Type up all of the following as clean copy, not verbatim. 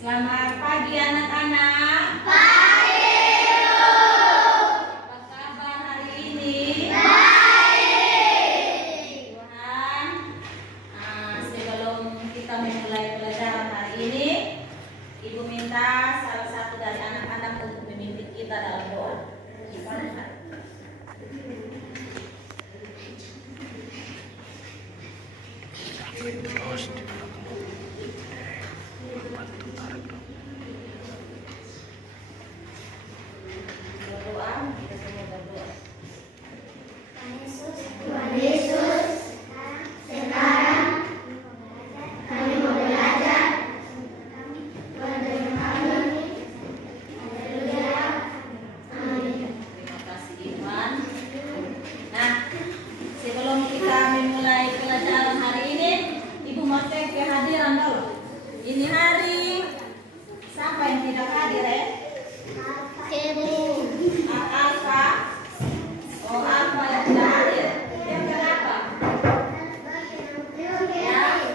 Selamat pagi anak-anak. Pagi, Bu. Apa kabar hari ini? Baik. Tuhan, sebelum kita memulai pelajaran hari ini, Ibu minta salah satu dari anak-anak untuk memimpin kita dalam doa. Terus di belakang bantu tarik dong. Berdoa, kita semua berdoa. Tuhan Yesus, sekarang kami mau belajar menerima kami. Haleluya. Amin. Terima kasih Iwan. Nah, sebelum kita memulai pelajaran hari ini, Ibu mau cek kehadiran dulu. Ini hari siapa yang tidak hadir ya? Ibu. Alfa. Oh, Alfa yang tidak hadir. Yang kenapa? Ya.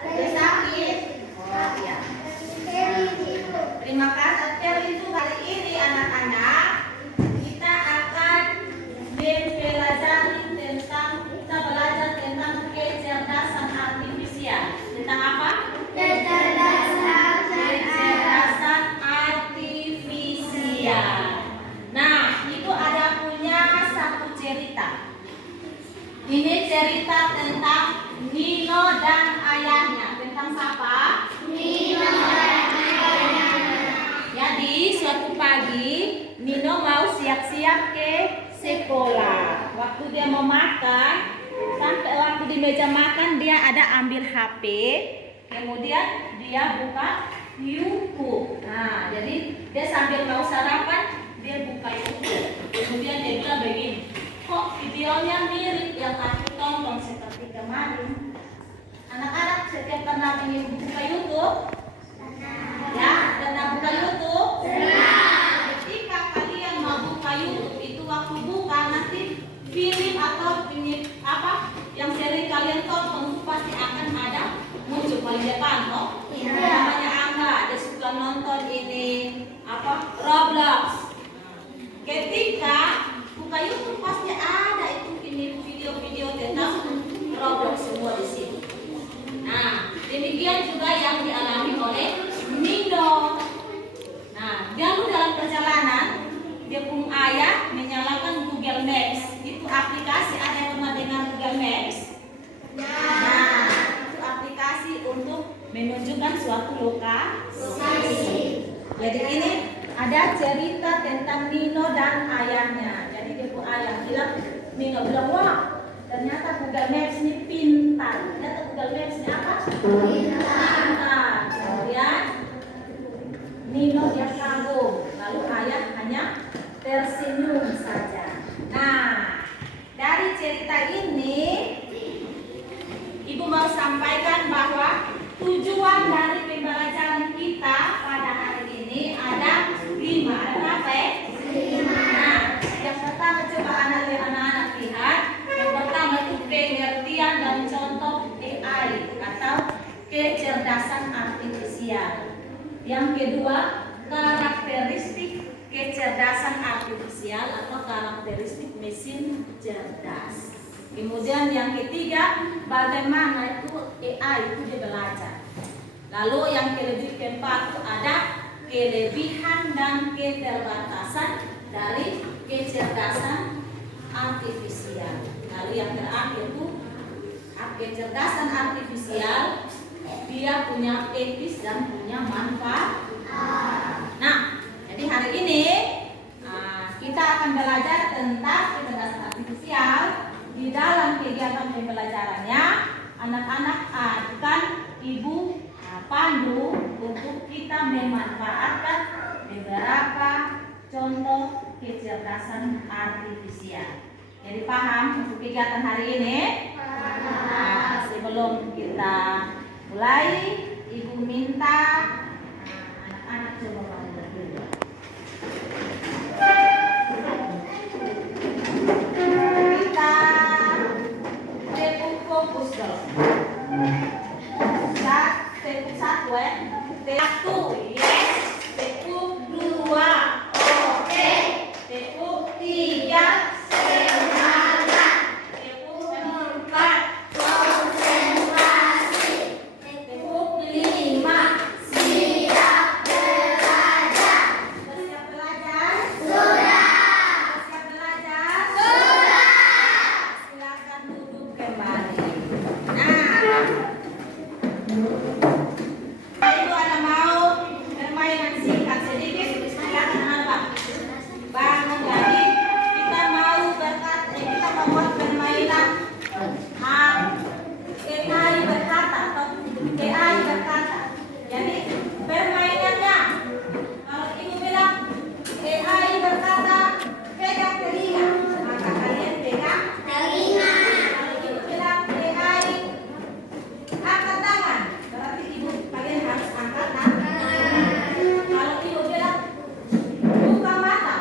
Dia sakit. Oh iya. Terima kasih. Itu hari ini anak-anak kita akan belajar tentang kecerdasan artifisial. Tentang apa? Kecerdasan artifisial. Nah, itu ada punya satu cerita. Ini cerita tentang Nino dan ayahnya. Tentang siapa? Jadi suatu pagi Nino mau siap-siap ke sekolah. Waktu dia mau makan, sampai waktu di meja makan dia ada ambil HP. Kemudian dia buka YouTube. Nah, jadi dia sambil mau sarapan, dia buka YouTube. Kemudian dia bilang begini, kok videonya mirip yang aku tonton seperti kemarin. Anak-anak setiap pernah ingin buka YouTube? Ya, pernah buka YouTube? Ketika kalian mau buka YouTube itu waktu buka nanti film atau ini apa yang sering kalian tonton itu pasti akan ada muncul paling depan, no? Namanya Angga, dia suka nonton ini apa Roblox. Ketika buka YouTube pasti ada itu ini video-video tentang Roblox semua di sini. Nah, demikian juga yang dialami oleh Nino. Nah, lalu dalam perjalanan dia pun ayah menyalakan Google Maps. Itu aplikasi, ada yang pernah dengar Google Maps? Nah, itu aplikasi untuk menunjukkan suatu lokasi. Jadi ini ada cerita tentang Nino dan ayahnya. Jadi dia pun ayah bilang, Nino bilang, wah ternyata Google Maps ini pintar. Ternyata Google Maps ini apa? Pintar. Kemudian Nino dia kagum. Lalu ayah hanya tersenyum saja. Nah, dari cerita ini Ibu mau sampaikan bahwa tujuan dari pembelajaran kita pada hari ini ada 5. Ada berapa ya? 5. Nah, yang pertama coba anak-anak lihat. Yang pertama itu pengertian dan contoh AI atau kecerdasan artifisial. Yang kedua, karakteristik kecerdasan artifisial atau karakteristik mesin cerdas. Kemudian yang ketiga, bagaimana itu AI itu dia belajar. Lalu yang keempat itu ada kelebihan dan keterbatasan dari kecerdasan artifisial. Lalu yang terakhir itu kecerdasan artifisial dia punya etis dan punya manfaat. Nah, jadi hari ini kita akan belajar tentang kecerdasan artifisial. Di dalam kegiatan pembelajarannya, anak-anak akan Ibu pandu untuk kita memanfaatkan beberapa contoh kecerdasan artifisial. Jadi paham untuk kegiatan hari ini? Nah, sebelum kita mulai, Ibu minta anak-anak coba kamu berdua. Kita fokus dulu. Step 1 ya. Satu, yes. Tepuk dua, oke. Tepuk tiga, semangat. Tepuk empat, konsentrasi. Tepuk lima, siap belajar. Siap belajar? Sudah. Siap belajar? Sudah. Silakan duduk kembali. Nah, Ibu ada mau permainan singkat sedikit, silakan apa? Bangun lagi. Kita mau kita membuat permainan AI berkata atau AI berkata. Jadi permainannya kalau ibu bilang AI berkata pegang telinga, maka kalian pegang telinga. Kalau ibu bilang AI angkat tangan, berarti kalian harus angkat tangan. Kalau ibu bilang buka mata,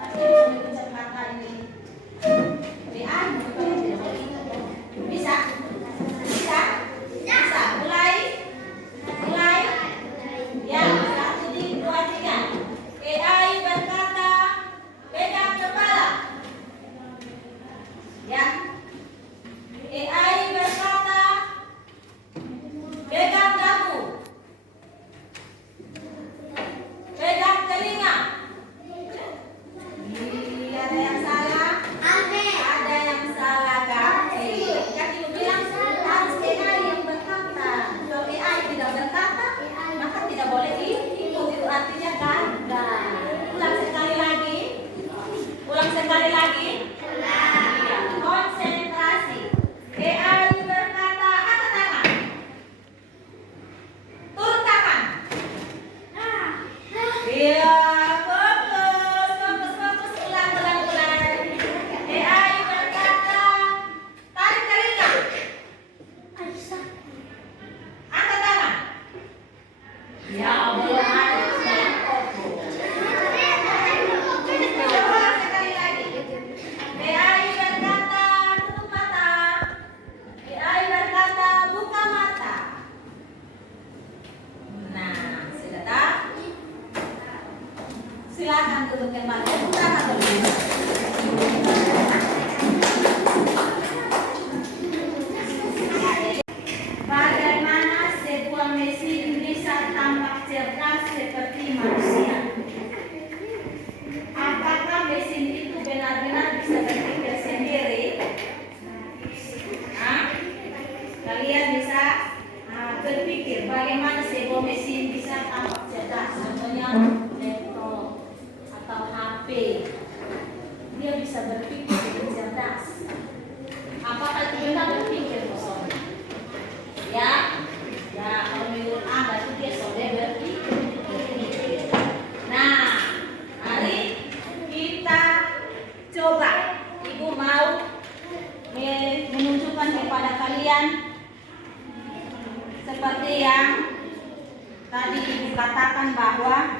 pasti ibu mengucap kata ini. AI kalian tidak boleh. Bisa? Bisa? Bisa. Mulai. Ya, 1, 2, 3. AI berkata pegang kepala. Ya. AI berkata pegang dagu, pegang telinga. Ada yang salah? Ada yang salah kan? Yang ibu bilang harus AI yang berkata. Kalau AI tidak berkata, maka tidak boleh diikut. Itu artinya gagal. Ulang sekali lagi. Ya, konsentrasi. AI berkata angkat tangan. Turun tangan. Iya, fokus. Ulang. AI berkata tarik telinga. Angkat tangan. Ya, belum ada yang fokus. Ulang sekali lagi. AI berkata tutup mata. AI berkata buka mata. Nah, sudah tak? Silakan duduk kembali. Bukakan dulu. Bagaimana sebuah mesin bisa tampak cerdas seperti manusia? Apakah mesin itu benar-benar bisa berpikir sendiri? Kalian bisa berpikir bagaimana sebuah mesin bisa tampak cerdas? Contohnya laptop atau HP. Dia bisa berpikir dengan cerdas. Apakah itu benar berpikir, Bosong? Ya, kalau menurut Anda itu dia sudah berpikir. Nah, mari kita coba. Ibu mau menunjukkan kepada kalian seperti yang tadi Ibu katakan bahwa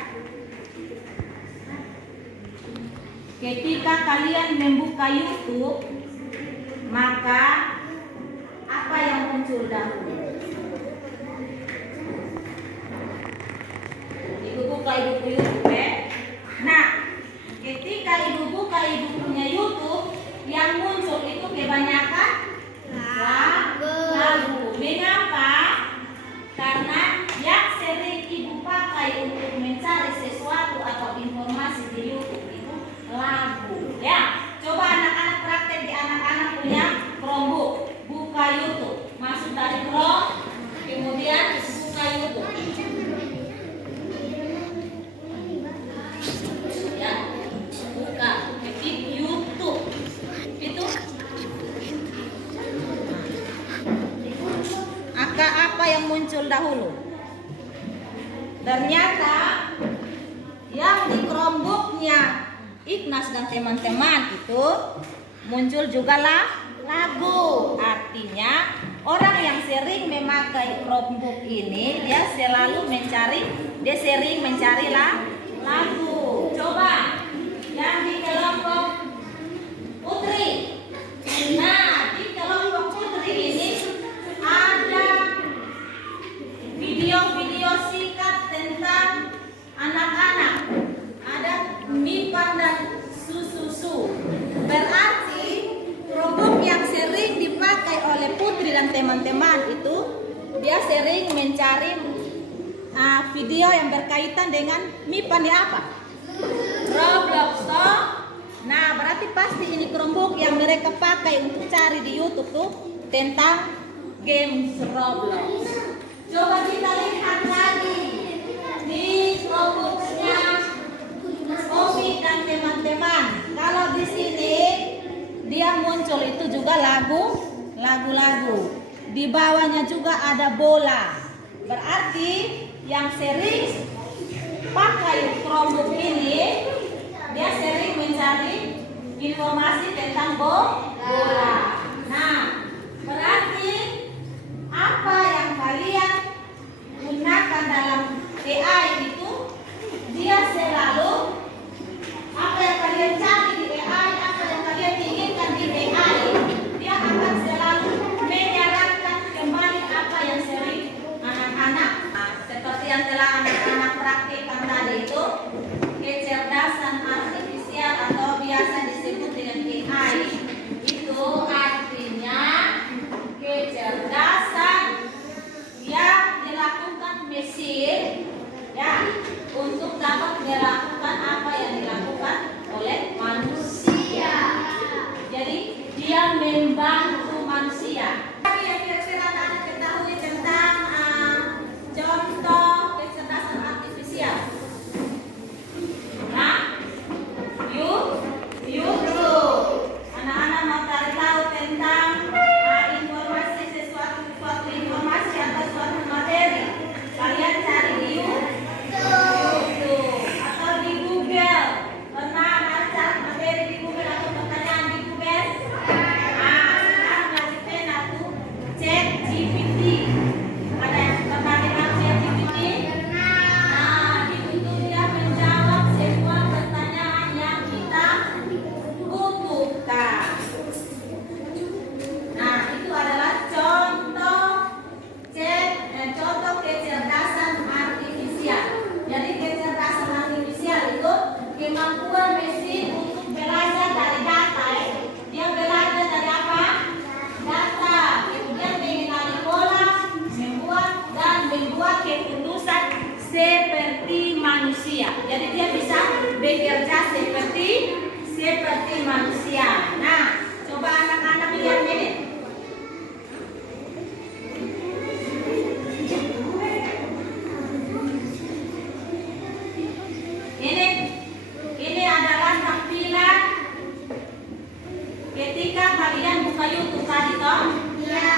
ketika kalian membuka YouTube, maka apa yang muncul dahulu? Ibu buka YouTube. Nah, ketika Ibu buka Ibu punya YouTube, yang muncul itu kebanyakan lagu. Mengapa? Karena yang sering Ibu pakai untuk mencari sesuatu atau informasi di YouTube itu lagu. Ya, coba anak-anak praktek di anak-anak punya Chromebook. Buka YouTube, masuk dari Chrome, kemudian buka YouTube. Ya, buka, ketik YouTube. Itu apa yang muncul dahulu? Ternyata yang di Chromebooknya Ignas dan teman-teman itu muncul juga lagu. Artinya orang yang sering memakai Chromebook ini dia sering mencari lagu. Coba yang di kelompok Putri. Nah, di kelompok Putri ini ada video-video singkat teman-teman itu dia sering mencari video yang berkaitan dengan MIPA nih apa? Roblox toh. Nah, berarti pasti ini Chromebook yang mereka pakai untuk cari di YouTube tuh tentang game Roblox. Coba kita lihat lagi di Chromebooknya Omi dan teman-teman. Kalau di sini dia muncul itu juga lagu-lagu. Di bawahnya juga ada bola. Berarti yang sering pakai Chromebook ini dia sering mencari informasi tentang bola. Nah, berarti apa yang kalian gunakan dalam AI itu dia selalu apa yang kalian cari di AI, apa yang kalian inginkan di AI, dia akan selalu menyarankan kembali apa yang sering anak-anak seperti yang telah anak-anak praktikkan tadi itu kecerdasan artifisial atau biasa disebut dengan AI. Itu artinya kecerdasan yang dilakukan mesin ya untuk dapat melakukan apa yang dilakukan oleh manusia. Jadi dia membantu manusia. Tapi yang kira-kira Anda ketahui tentang contoh kecerdasan artifisial. Nah, YouTube. Anak-anak mau cari tahu tentang informasi suatu informasi atau suatu materi. Kalian cari di YouTube atau di Google. Pernah ada cari materi di Google atau pertanyaan di Google? Sekarang lagi pena tuh ChatGPT. Ada yang pernah dengar ChatGPT? Itu dia menjawab semua pertanyaan yang kita butuhkan. Nah, itu adalah contoh kecerdasan artifisial. Jadi kecerdasan artifisial itu kemampuan mesin untuk belajar dari data. Dia belajar dari apa? Data. Kemudian mengenali pola, membuat keputusan seperti manusia. Jadi dia bisa bekerja seperti manusia. Nah, coba anak-anak lihat ini. Ini adalah tampilan ketika kalian buka YouTube tadi toh? Iya.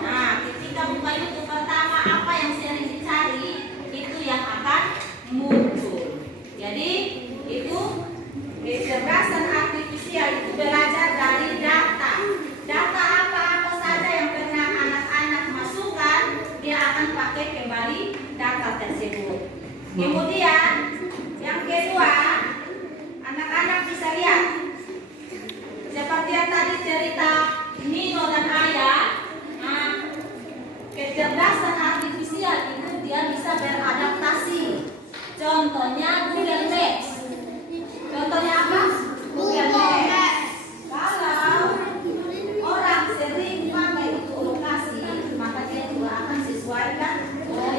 Nah, ketika buka YouTube pertama apa yang sering dicari itu yang akan muncul. Jadi itu kecerdasan artifisial itu belajar dari data. Data apa saja yang pernah anak-anak masukkan, dia akan pakai kembali data tersebut. Kemudian yang kedua, anak-anak bisa lihat seperti yang tadi cerita Nino dan Ayah. Kecerdasan artifisial itu dia bisa beradaptasi. Contohnya Google Maps. Contohnya apa? Google Maps. Kalau orang sering pakai itu lokasi, maka dia juga akan sesuaikan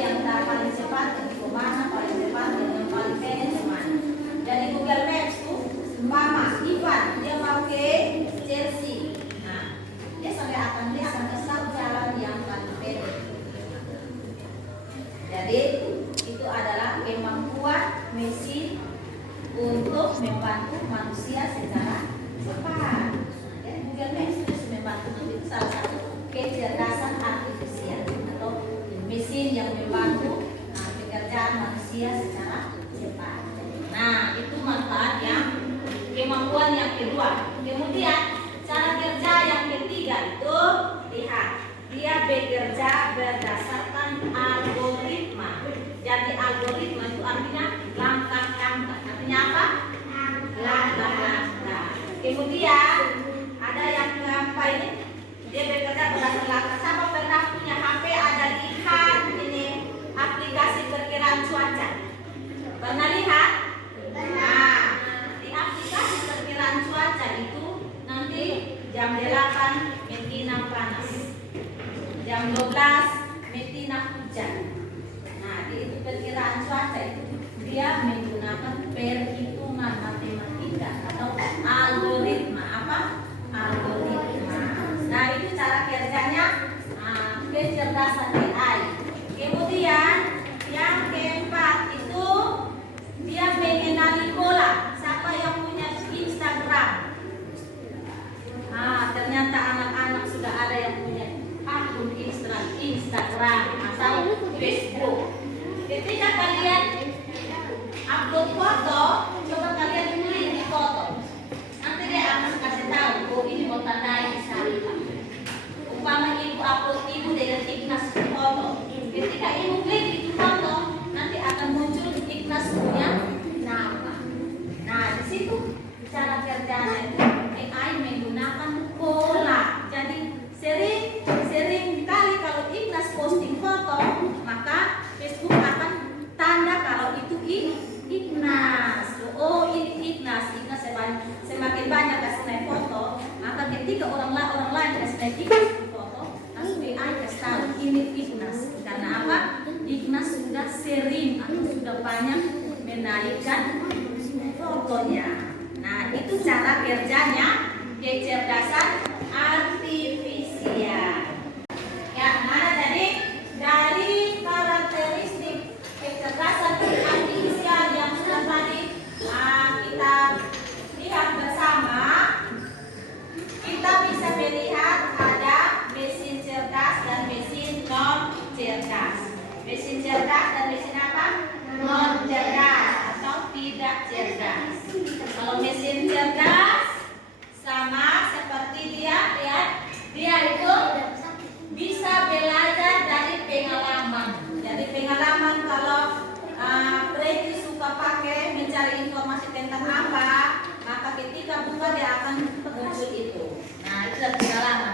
yang paling cepat ke mana, paling cepat yang paling pendek kemana. Dari Google Maps tuh, Mama Ivan dia mau ke Chelsea. Nah, dia akan tahu jalan yang paling pendek. Jadi itu adalah kemampuan mesin untuk membantu manusia secara cepat. Dan Google Maps itu membantu, itu salah satu kecerdasan artifisial atau mesin yang membantu pekerjaan manusia secara cepat. Nah, itu manfaat yang kemampuan yang kedua. Kemudian cara kerja yang ketiga itu lihat, dia bekerja berdasarkan algoritma. Jadi algoritma itu artinya langkah-langkah. Artinya apa? Langkah-langkah. Kemudian ada yang keempat ini, dia bekerja berdasarkan langkah. Siapa pernah punya HP ada lihat ini aplikasi perkiraan cuaca? Pernah lihat? Nah, di aplikasi perkiraan cuaca itu nanti jam 8 Medina panas, jam dia menggunakan perhitungan matematika atau algoritma. Apa? Algoritma. Nah, itu cara kerjanya kecerdasan AI. Kemudian yang keempat itu dia mengenali pola. Siapa yang punya Instagram? Ternyata anak-anak sudah ada yang punya akun Instagram atau Facebook. Ketika kalian upload foto, coba kalian klik di foto. Nanti dia akan kasih tahu, oh ini mau tandai syariah. Umpama ibu upload ibu dengan Ikhlas foto. Ketika ibu klik di foto, nanti akan muncul Ikhlas punya nama. Nah, di situ cara kerjanya itu AI menggunakan pola. Jadi sering kali kalau Ikhlas posting foto, maka Facebook akan tanda kalau itu Ikhlas. Oh ini Ikhlas semakin banyak kasih naik foto, maka ketika orang lain kasih naik Ikhlas foto, langsung AI kasih tahu ini Ikhlas. Karena apa? Ikhlas sudah sering atau sudah banyak menaikkan fotonya. Nah, itu cara kerjanya kecerdasan artifisial. Ya, mana jadi dari karakteristik kecerdasan artifisial yang sudah tadi kita lihat bersama, kita bisa melihat ada mesin cerdas dan mesin non cerdas. Mesin cerdas dan mesin apa? Non cerdas atau tidak cerdas. Kalau mesin cerdas sama seperti dia, lihat, dia itu bisa belajar dari pengalaman. Jadi pengalaman kalau Preti suka pakai mencari informasi tentang apa, maka ketika buka dia akan muncul itu. Nah, itu adalah pengalaman.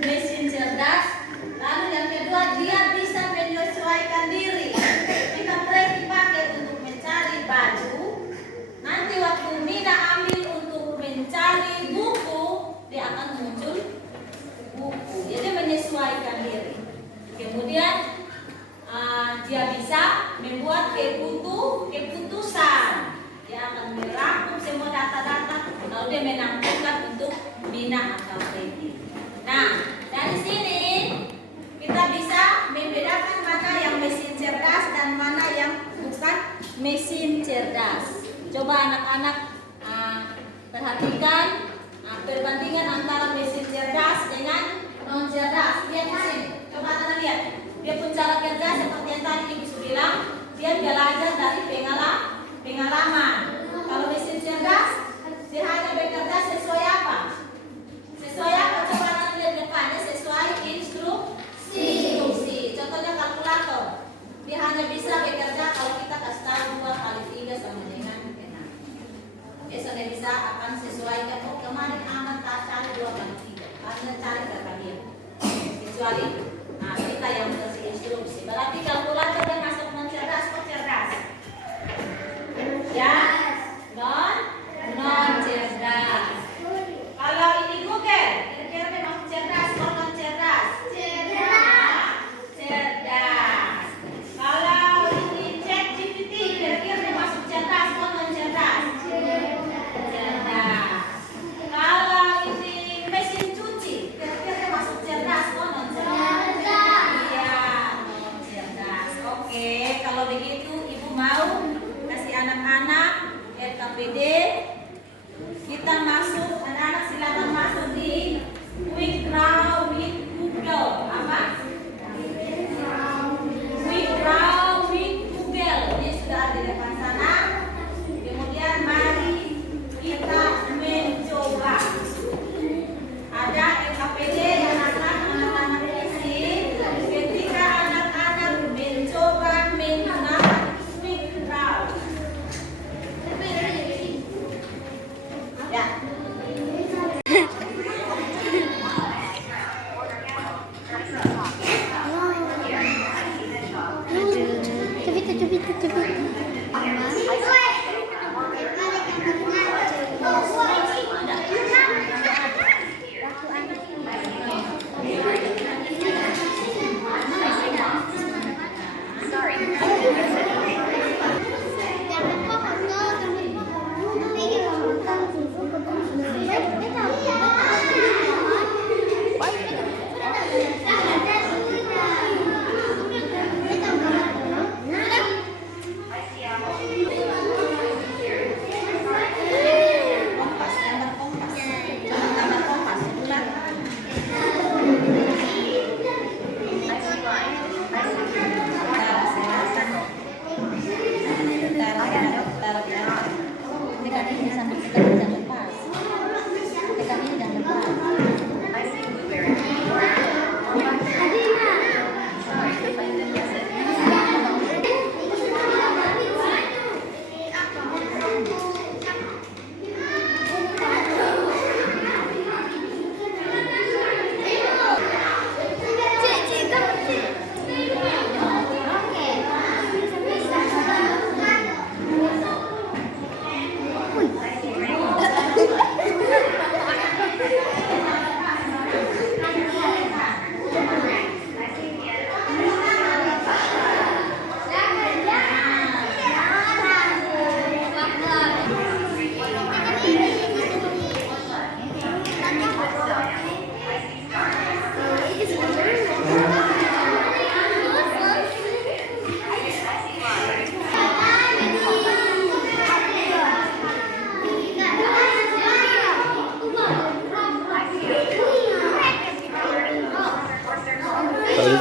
Mesin cerdas. Lalu yang kedua, dia bisa menyesuaikan diri. Ketika Preti pakai untuk mencari baju, nanti waktu Mina ambil untuk mencari buku, dia akan muncul buku. Jadi menyesuaikan diri. Kemudian dia bisa membuat keputusan. Dia akan merangkum semua data-data, lalu dia menampilkan untuk Mina atau Preti. Nah, dari sini kita bisa membedakan mana yang mesin cerdas dan mana yang bukan mesin cerdas. Coba anak-anak perhatikan perbandingan antara mesin cerdas dengan non cerdas. Lihat di sini. Coba anda lihat. Dia pun cara kerja seperti yang tadi Ibu bilang, dia belajar dari pengalaman. Kalau mesin cerdas, dia hanya bekerja sesuai apa? Sesuai apa? Coba anda lihat depannya, sesuai instruksi. Contohnya kalkulator. Dia hanya bisa bekerja kalau kita kasih tahu 2 kali 3 sama dengan 6. Biasanya bisa akan sesuaikan. Oh kemarin aman tak cari 2 kali 3. Anda cari berapa dia? Kecuali kita yang kasih instruksi. Berarti kalkulator dan masuk non cerdas atau cerdas? Ya, non cerdas. Kalau ini Google, kira-kira dia masuk cerdas atau non cerdas? Cerdas. Kalau ini ChatGPT, kira-kira dia masuk cerdas atau non cerdas? Cerdas. Kalau ini mesin cuci, kira-kira dia masuk cerdas atau non cerdas? Iya, non cerdas. Oke, kalau begitu Ibu mau kasih anak-anak LKPD. Kita masuk, anak-anak silakan masuk di Quick Draw with Google. Apa? Quick Draw with Google. Ini sudah ada di depan sana. Kemudian mari kita mencoba. Ada LKPD dan anak-anak isi. Ketika anak-anak mencoba menggunakan Quick Draw. Ya.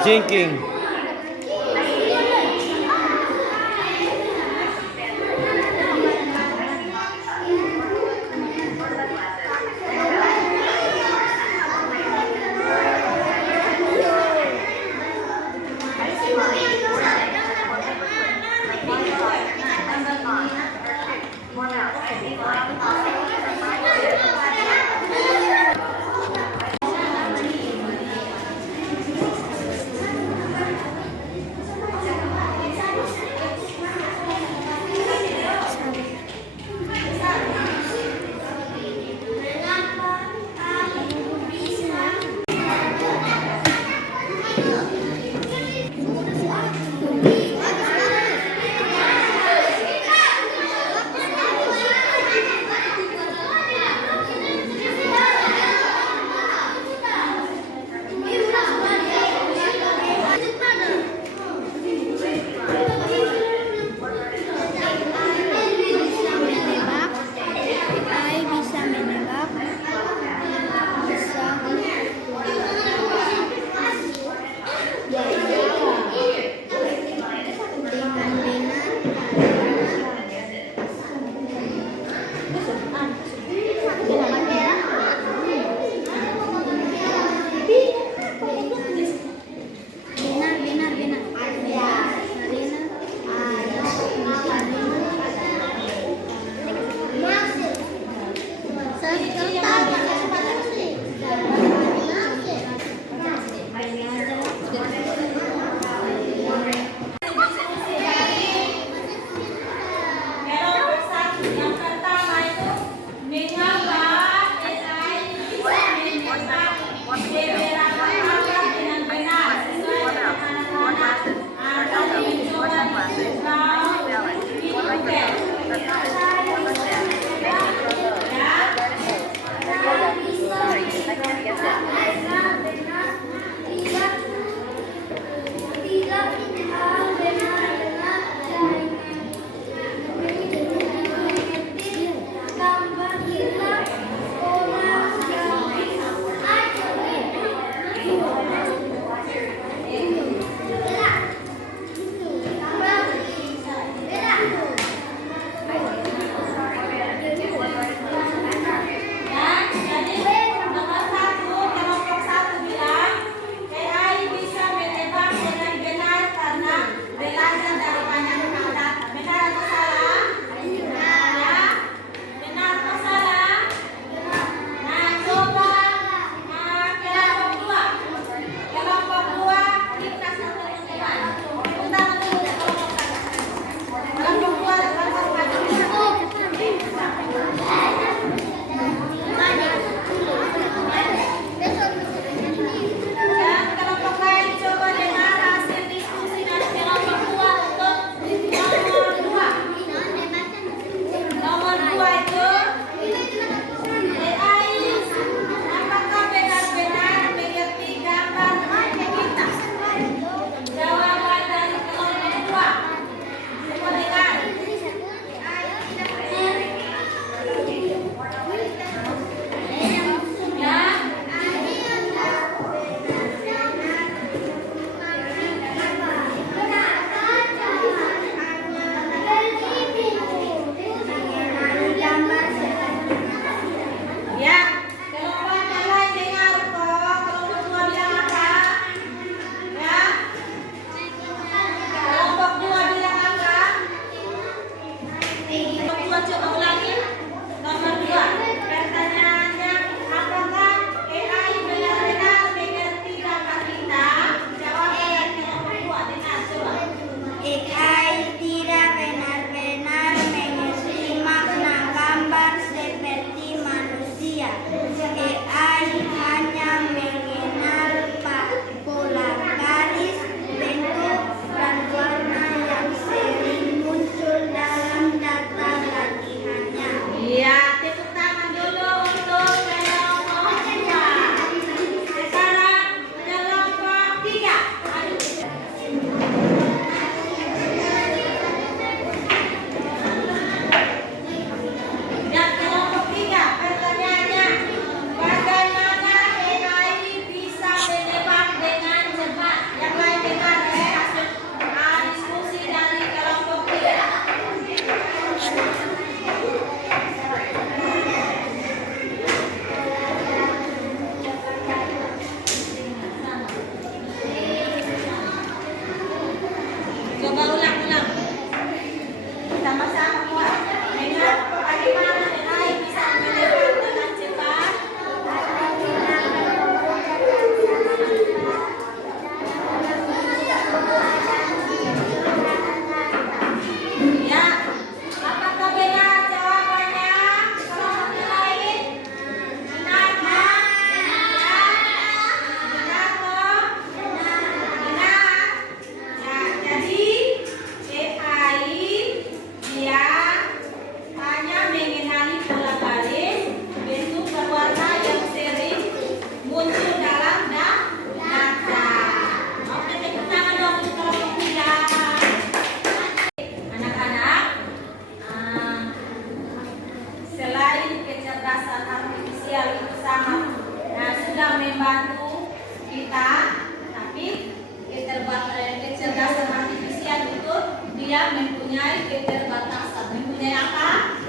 Thinking. mempunyai keterbatasan. Mempunyai apa?